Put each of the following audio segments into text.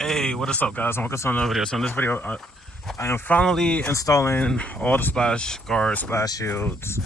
Hey, what is up, guys? And welcome to another video. So in this video, I am finally installing all the splash guards, splash shields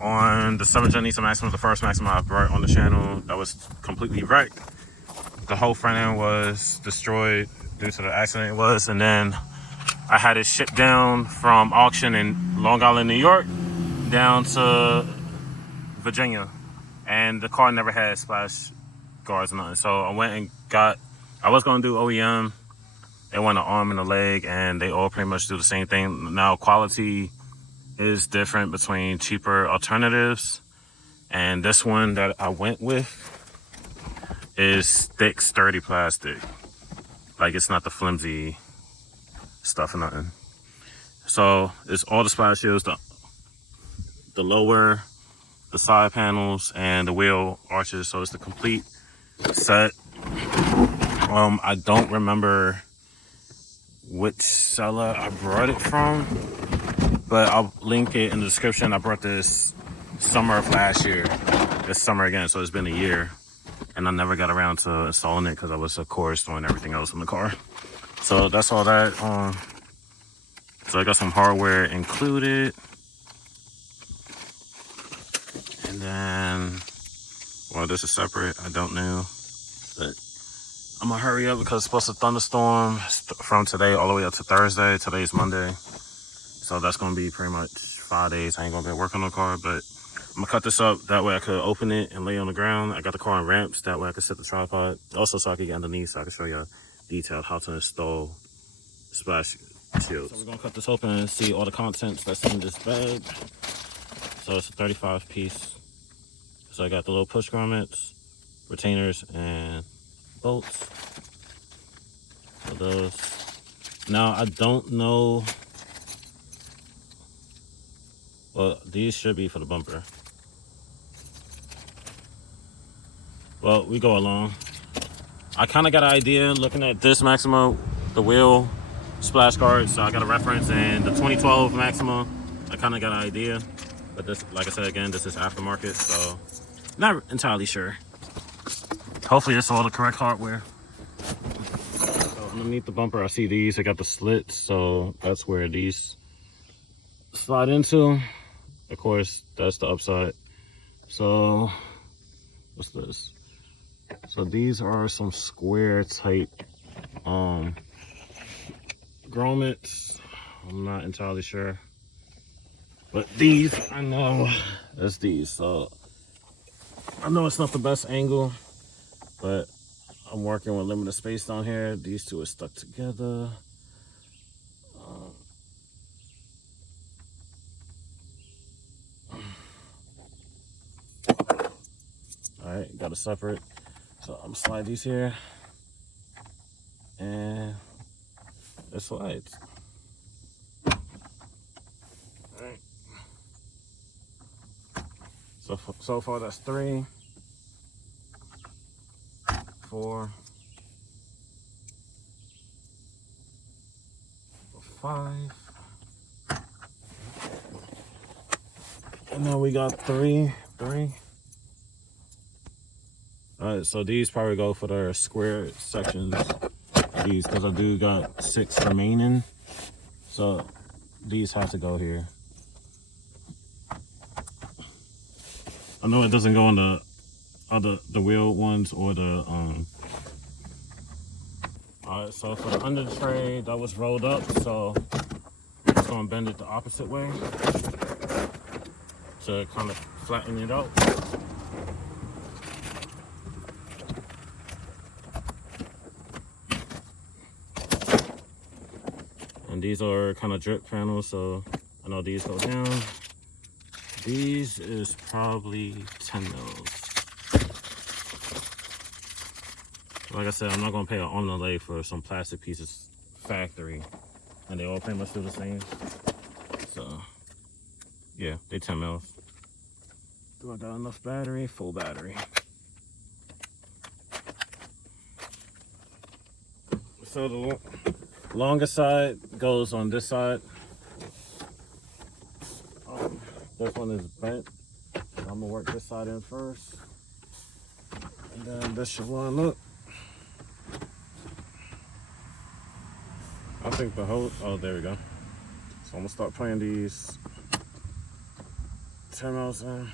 on the 7th gen Maxima, the first Maxima I brought on the channel that was completely wrecked. The whole front end was destroyed due to the accident it was, and then I had it shipped down from auction in Long Island, New York, down to Virginia, and the car never had splash guards or nothing. So I went and I was gonna do OEM. They want an arm and a leg, and they all pretty much do the same thing. Now, quality is different between cheaper alternatives, and this one that I went with is thick, sturdy plastic. Like, it's not the flimsy stuff or nothing. So it's all the splash shields, the lower, the side panels, and the wheel arches. So it's the complete set. I don't remember which seller I brought it from, but I'll link it in the description. I brought this summer of last year, this summer again, so it's been a year, and I never got around to installing it because I was, of course, doing everything else in the car. So that's all that. So I got some hardware included, and then, well, this is separate, I don't know, but I'm gonna hurry up because it's supposed to thunderstorm from today all the way up to Thursday. Today's Monday. So that's gonna be pretty much 5 days. I ain't gonna be working on the car, but I'm gonna cut this up. That way I could open it and lay it on the ground. I got the car on ramps. That way I could set the tripod. Also so I could get underneath so I can show you detailed how to install splash shields. So we're gonna cut this open and see all the contents that's in this bag. So it's a 35 piece. So I got the little push grommets, retainers, and bolts for those. Now I don't know. Well, these should be for the bumper. Well, we go along. I kind of got an idea looking at this Maxima, the wheel splash guard. So I got a reference, and the 2012 Maxima, I kind of got an idea. But this, like I said again, this is aftermarket, so not entirely sure. Hopefully it's all the correct hardware. So underneath the bumper, I see these. I got the slits, so that's where these slide into. Of course, that's the upside. So what's this? So these are some square type grommets. I'm not entirely sure, but these I know that's these. So I know it's not the best angle, but I'm working with limited space down here. These two are stuck together. All right, got to separate. So I'm gonna slide these here, and it slides. All right. So far that's 3, 4, 5, and then we got 3. All right, so these probably go for the square sections. These, because I do got 6 remaining, so these have to go here. I know it doesn't go on the wheel ones or the All right, so for the under the tray, that was rolled up, so I'm just gonna bend it the opposite way to kind of flatten it out. And these are kind of drip panels, so I know these go down. These is probably 10 mils. Like I said, I'm not gonna pay an arm and a leg for some plastic pieces factory, and they all pretty much do the same. So yeah, they 10 mils. Do I got enough battery? Full battery. So the longer side goes on this side. This one is bent. So I'm gonna work this side in first, and then this should line up. I think the whole, oh, there we go. So I'm gonna start playing these 10 miles in.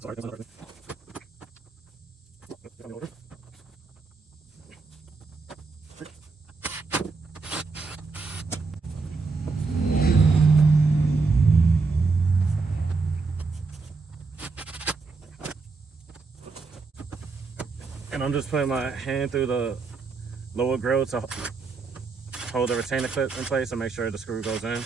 Sorry, that's not right. And I'm just putting my hand through the lower grill to hold the retainer clip in place and make sure the screw goes in.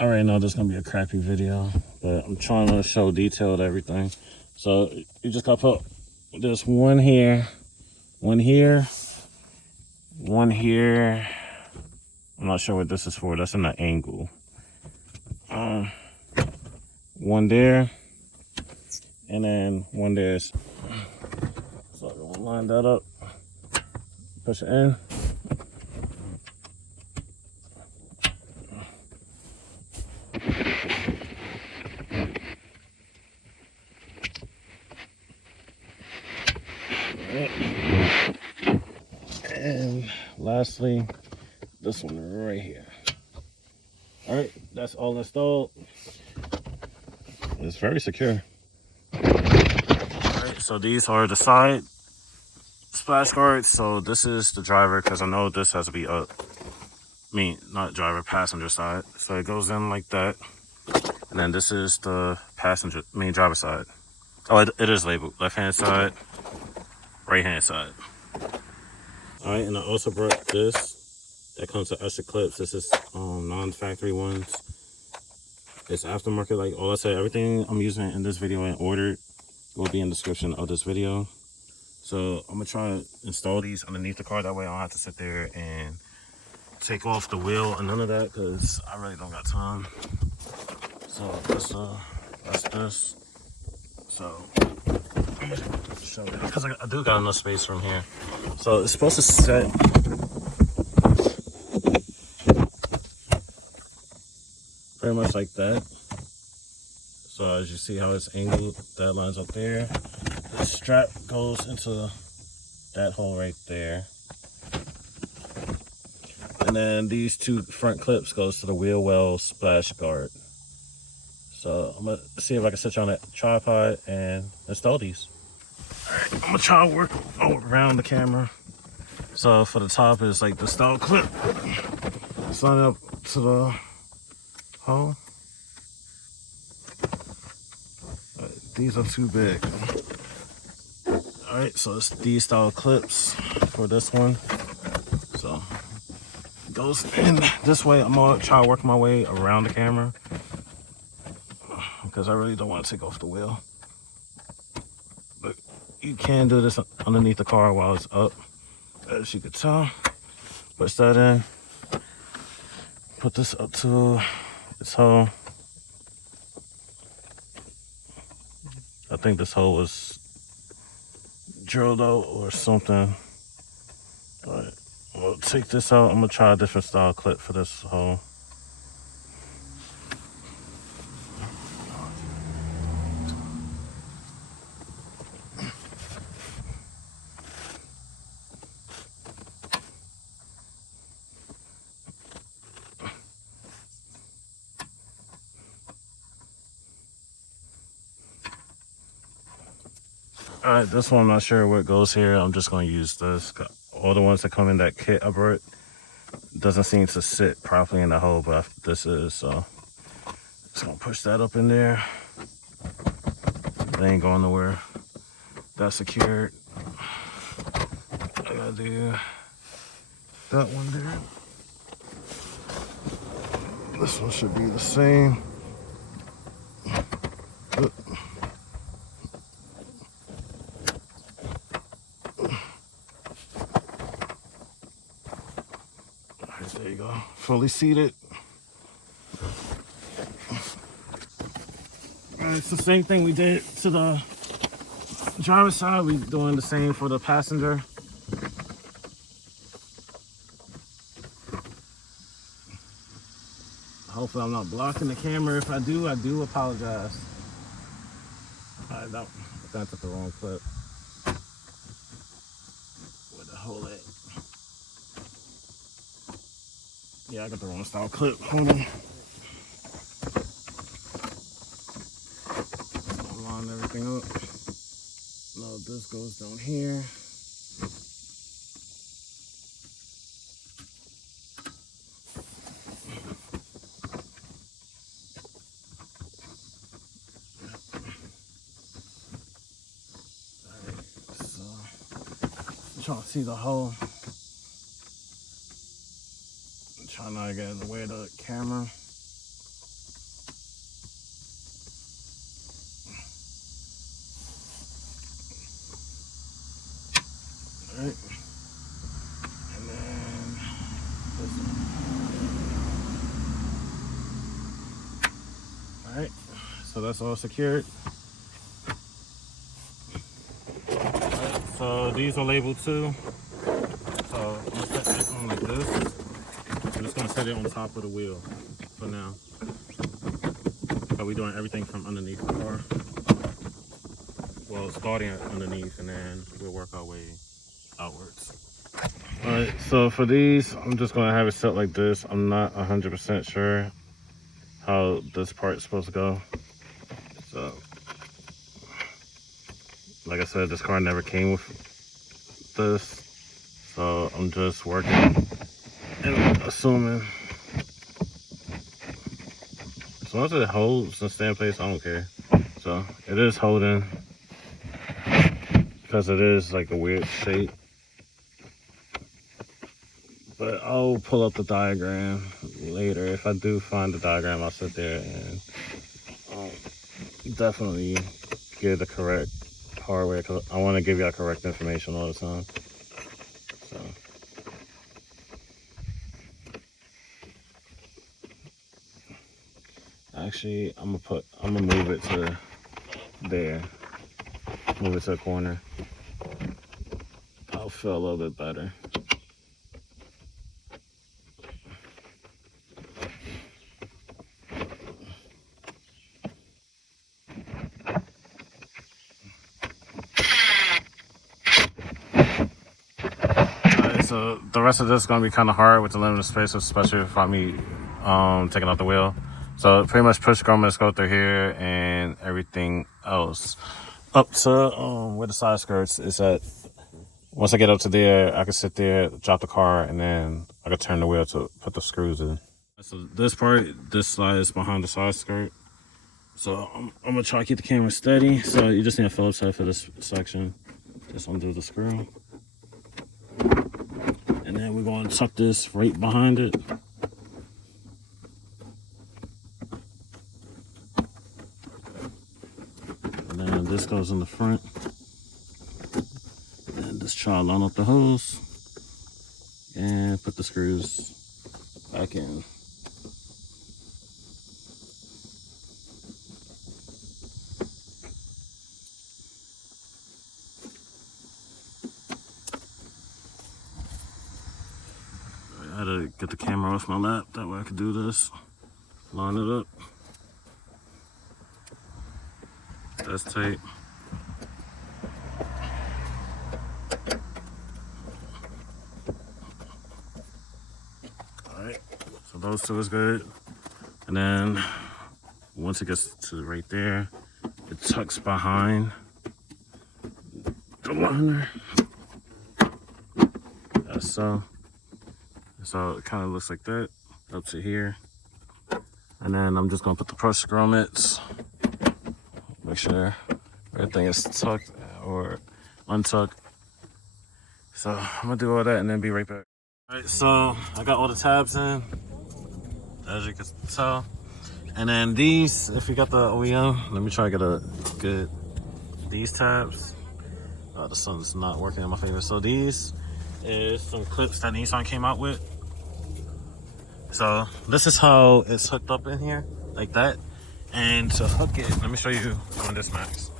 All right, now this is gonna be a crappy video, but I'm trying to show detailed everything. So you just gotta put this one here, one here, one here. I'm not sure what this is for. That's in the angle. One there, and then one there. So I'm gonna line that up, push it in. And lastly, this one right here. All right, that's all installed. It's very secure. All right, so these are the side splash guards. So this is the driver, because I know this has to be up. I mean, not driver, passenger side. So it goes in like that. And then this is the passenger, driver side. Oh, it is labeled. Left-hand side, right-hand side. All right, and I also brought this. That comes to Usher clips. This is non-factory ones. It's aftermarket. Like all I said, everything I'm using in this video and ordered will be in the description of this video. So I'm gonna try to install these underneath the car. That way I don't have to sit there and take off the wheel and none of that, because I really don't got time. So that's this. So I'm gonna show you, because I do got enough space from here. So it's supposed to set pretty much like that. So as you see how it's angled, that lines up there. The strap goes into that hole right there. And then these two front clips goes to the wheel well splash guard. So I'm gonna see if I can sit you on that tripod and install these. All right, I'm gonna try to work around the camera. So for the top is like the stall clip. Slide up to the hole. These are too big. All right, so it's these style clips for this one. So it goes in this way. I'm gonna try to work my way around the camera, because I really don't want to take off the wheel. But you can do this underneath the car while it's up, as you can tell. Push that in. Put this up to this hole. I think this hole was drilled out or something. But we'll take this out. I'm gonna try a different style clip for this hole. All right, this one I'm not sure what goes here. I'm just gonna use this. All the ones that come in that kit I brought doesn't seem to sit properly in the hole, but this is, so just gonna push that up in there. They ain't going nowhere. That's secured. I gotta do that one there. This one should be the same. There you go, fully seated. All right, it's the same thing we did to the driver's side. We're doing the same for the passenger. Hopefully I'm not blocking the camera. If I do apologize. I don't. I took the wrong clip. Where the hole at? Yeah, I got the wrong style clip. Hold on. Line everything up. No, this goes down here. Alright, so I'm trying to see the hole. I'm trying not to get in the way of the camera. Alright. And then this one. Alright, so that's all secured. Alright, so these are labeled too. So I'm gonna set this on like this. I'm just gonna set it on top of the wheel for now. So we're doing everything from underneath the car. Well, starting underneath and then we'll work our way outwards. Alright, so for these, I'm just gonna have it set like this. I'm not 100% sure how this part's supposed to go. So, like I said, this car never came with this. So I'm just working and assuming. As long as it holds and stay in place, I don't care. So it is holding because it is like a weird shape. But I'll pull up the diagram later. If I do find the diagram, I'll sit there and definitely give the correct hardware, because I want to give y'all correct information all the time. So actually, I'm gonna move it to there. Move it to the corner. I'll feel a little bit better. So the rest of this is gonna be kind of hard with the limited space, especially if I'm taking out the wheel. So pretty much push grommet go through here and everything else up to where the side skirts is at. Once I get up to there, I can sit there, drop the car, and then I can turn the wheel to put the screws in. So this part, this slides behind the side skirt. So I'm gonna try to keep the camera steady. So you just need a Phillips head for this section. Just undo the screw. And then we're going to tuck this right behind it. And then this goes in the front. And just try to line up the hose and put the screws back in. I had to get the camera off my lap, that way I could do this. Line it up. That's tight. Alright, so those two is good. And then once it gets to right there, it tucks behind the liner. That's so. So it kind of looks like that up to here. And then I'm just gonna put the pressure grommets. Make sure everything is tucked or untucked. So I'm gonna do all that and then be right back. All right, so I got all the tabs in, as you can tell. And then these, if you got the OEM, let me try to get a good, these tabs. The sun's not working in my favor. So these is some clips that Nissan came out with. So this is how it's hooked up in here, like that. And to hook it, let me show you on this Max.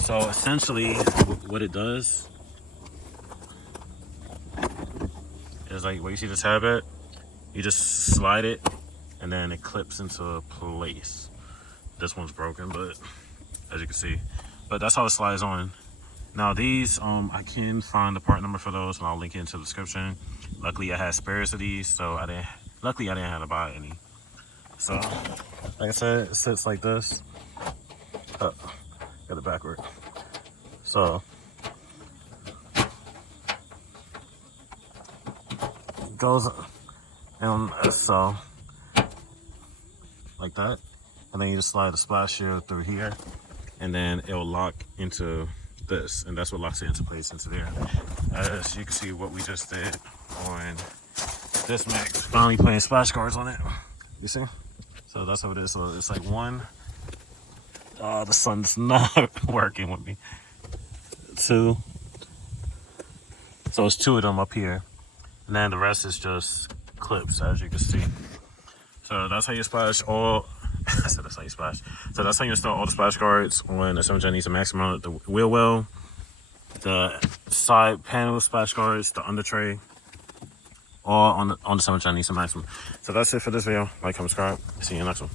So essentially what it does is like where you see the tab at, you just slide it and then it clips into place. This one's broken, but as you can see, but that's how it slides on. Now these, I can find the part number for those, and I'll link it into the description. Luckily, I had spares of these, so I didn't have to buy any. So, like I said, it sits like this. Oh, got it backward. So, it goes in so like that, and then you just slide the splash shield through here, and then it'll lock into this, and that's what locks it into place into there. As you can see, what we just did on this Max, finally putting splash guards on it. You see? So that's what it is. So it's like one. The sun's not working with me. Two. So it's two of them up here, and then the rest is just clips, as you can see. So that's how you splash all. I said that's how you splash. So that's how you install all the splash guards on a 7 Needs a Maxima, the wheel well, the side panel splash guards, the under tray, all on the 7 Needs a Maxima. So that's it for this video. Like, comment, subscribe. See you in the next one.